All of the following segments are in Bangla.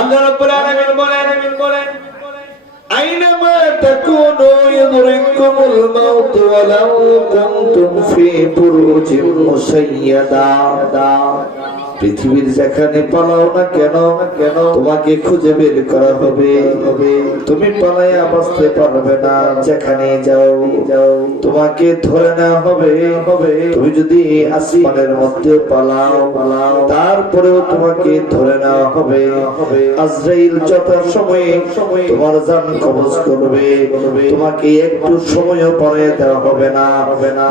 আল্লাহ রাব্বুল আলামিন বলেন আইনামা তাকুনু ইউদরিকুমুল মাউত ওয়ালাউ কুনতুম ফি বুরুজিন মুসাইয়াদা। পৃথিবীর যেখানে পালাও না কেন তোমাকে খুঁজে বের করা হবে। তুমি পালাইয়া বাঁচতে পারবে না। যেখানে যাও তোমাকে ধরে নেওয়া হবে। তুমি যদি আসমানের মধ্যে পালাও তারপরেও তোমাকে ধরে নেওয়া হবে। আজরাইল যত সময়ে তোমার জান কবজ করবে তোমাকে একটু সময়ও পরে দেওয়া হবে না।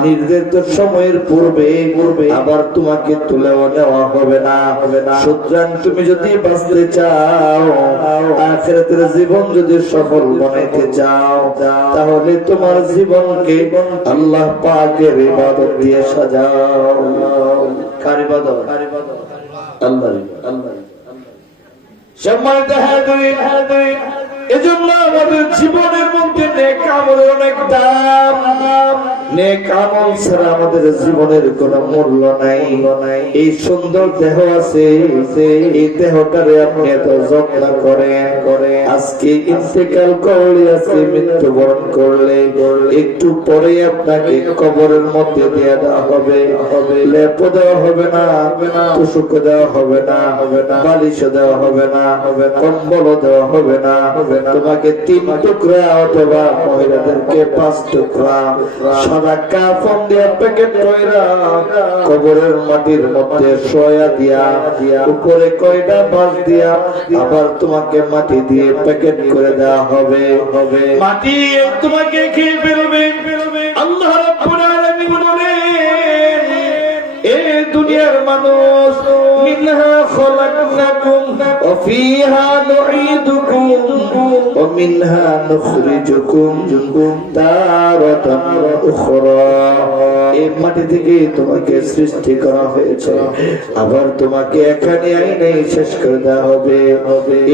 নির্ধারিত সময়ের পূর্বে আবার তোমাকে তুলেও নেওয়া হবে না। সুতরাং তুমি যদি বাঁচতে চাও, আখিরাতের জীবন যদি সফল বানাইতে চাও, তাহলে তোমার জীবনকে আল্লাহ পাকের ইবাদত দিয়ে সাজাও। কার ইবাদত? আল্লাহর ইবাদত। সম্মানিত হাজিরিন, এজন্য আমাদের জীবনের মধ্যে নেক আমলের অনেক দাম। নেক আমল ছাড়া আমাদের জীবনের কোনো মূল্য নাই। এই সুন্দর দেহ আছে, এই দেহটারে আপনি এত যত্ন করেন, আজকে ইন্তেকাল করলে, আজকে মৃত্যুবরণ করলে একটু পরে আপনাকে কবরের মধ্যে দিয়ে দেওয়া হবে। লেপ দেওয়া হবে না, তুষক দেওয়া হবে না, বালিশ দেওয়া হবে না, কম্বল দেওয়া হবে না। তোমাকে 3 টুকরা অথবা মহিলাদেরকে 5 টুকরা সাদা কাফন দিয়ে প্যাকেট কইরা কবরের মাটির মধ্যে শোয়া দিয়া উপরে কয়টা বাঁশ দিয়া আবার তোমাকে মাটি দিয়ে প্যাকেট করে দেওয়া হবে। মাটি তোমাকে খেয়ে ফেলবে। আল্লাহ রাব্বুল আলামিন বলেন, এ দুনিয়ার মানুষ, মিনহা খলাকনাকুম ওয়া ফিহা নুঈদুকুম ওয়া মিনহা নুখরিজুকুম তারাতান উখরা। এই মাটি থেকে তোমাকে সৃষ্টি করা হয়েছে, আবার তোমাকে এখানে আইনে শেষ করে দেওয়া হবে।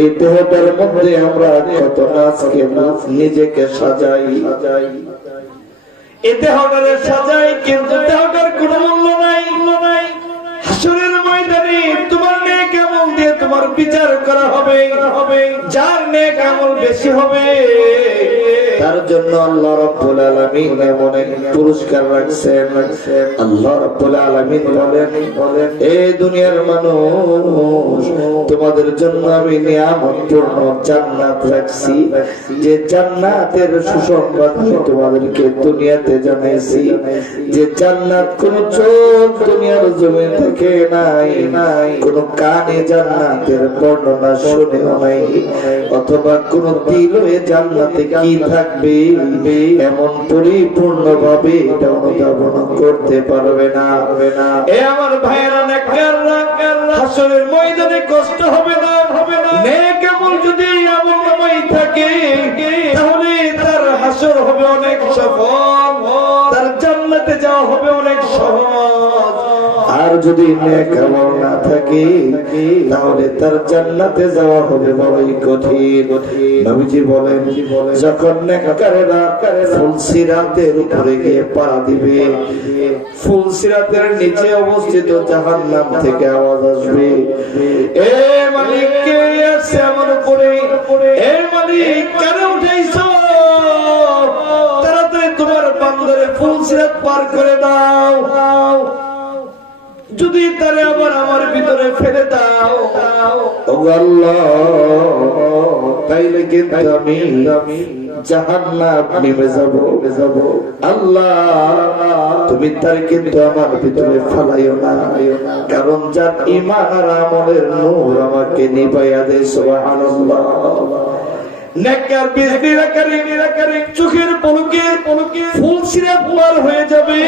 এই দেহটার মধ্যে আমরা কত নাচকে নিজেকে সাজাই, এই দেহটারে সাজাই, কিন্তু দেহটার কোনো মূল্য নাই। হাসরের ময়দানে তোমার নেক আমল দিয়ে তোমার বিচার করা হবে। যার নেক আমল বেশি হবে তার জন্য আল্লাহ রাব্বুল আলামিন এমন এক পুরস্কার রাখছেন। আল্লাহ রাব্বুল আলামিন বলেন, এ দুনিয়ার মানুষ, তোমাদের জন্য আমি নিয়ামতপূর্ণ জান্নাত রাখছি। যে জান্নাতের সুসংবাদ আমি তোমাদেরকে দুনিয়াতে জানাইছি। যে জান্নাত কোন চোখ দুনিয়ার জমিন থেকে নাই, কোন কানে জান্নাতের বর্ণনা শুনেও নাই, অথবা কোন দিলও এ জান্নাতে কি থাকবে এমন পরিপূর্ণ ভাবে এটা অনুধাবন করতে পারবে না। এ আমার ভাইয়েরা, নেককাররা, হাসরের ময়দানে কষ্ট হবে না। নেক আমল যদি আমল নামাই থাকে তাহলে তার হাসর হবে অনেক সফল, তার জান্নাতে যাওয়া হবে অনেক সহজ। আর যদি নেক আমল না থাকে তাহলে তার জান্নাতে যাওয়া হবে বড়ই কঠিন। নবীজি বলেন, যখন নেককারেরা ফুলসিরাতের উপরে গিয়ে পাড়া দিবে, ফুলসিরাতের নিচে অবস্থিত জাহান্নাম থেকে আওয়াজ আসবে, এ মালিক, কে আছে আমার উপরে? এ মালিক, কারে উঠাইছো? তাড়াতাড়ি তোমার বান্দারে ফুলসিরাত পার করে দাও। যদি তারে আবার আমার ভিতরে ফেলে দাও, ও আল্লাহ, তাইলে কিন্তু আমি জাহান্নাম নেমে যাব। আল্লাহ, তুমি তার কিন্তু আমার ভিতরে ফালাইও না, কারণ যার ঈমান আর আমলের নূর আমাকে নিভাইয়া দেয়। সুবহানাল্লাহ। নেককার বিজলিরা চোখের পলকে ফুলসিরাত পার হয়ে যাবে।